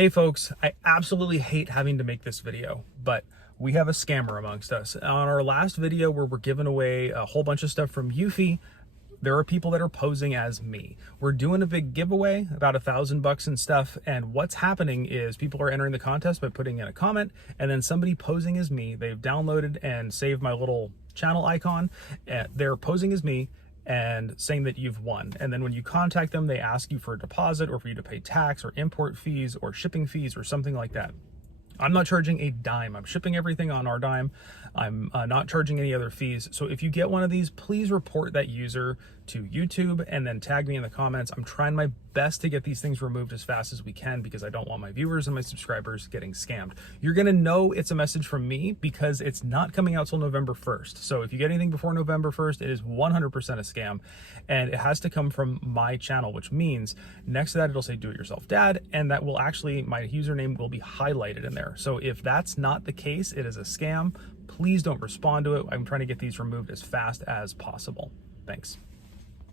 Hey folks, I absolutely hate having to make this video, but we have a scammer amongst us. On our last video where we're giving away a whole bunch of stuff from Eufy, there are people that are posing as me. We're doing a big giveaway, about $1,000 and stuff, and what's happening is people are entering the contest by putting in a comment, and then somebody posing as me, they've downloaded and saved my little channel icon, and they're posing as me and saying that you've won. And then when you contact them, they ask you for a deposit or for you to pay tax or import fees or shipping fees or something like that. I'm not charging a dime. I'm shipping everything on our dime. I'm not charging any other fees. So if you get one of these, please report that user to YouTube and then tag me in the comments. I'm trying my best to get these things removed as fast as we can because I don't want my viewers and my subscribers getting scammed. You're gonna know it's a message from me because it's not coming out till November 1st. So if you get anything before November 1st, it is 100% a scam, and it has to come from my channel, which means next to that, it'll say DoItYourselfDad, and that will actually, my username will be highlighted in there. So if that's not the case, it is a scam. Please don't respond to it. I'm trying to get these removed as fast as possible. Thanks.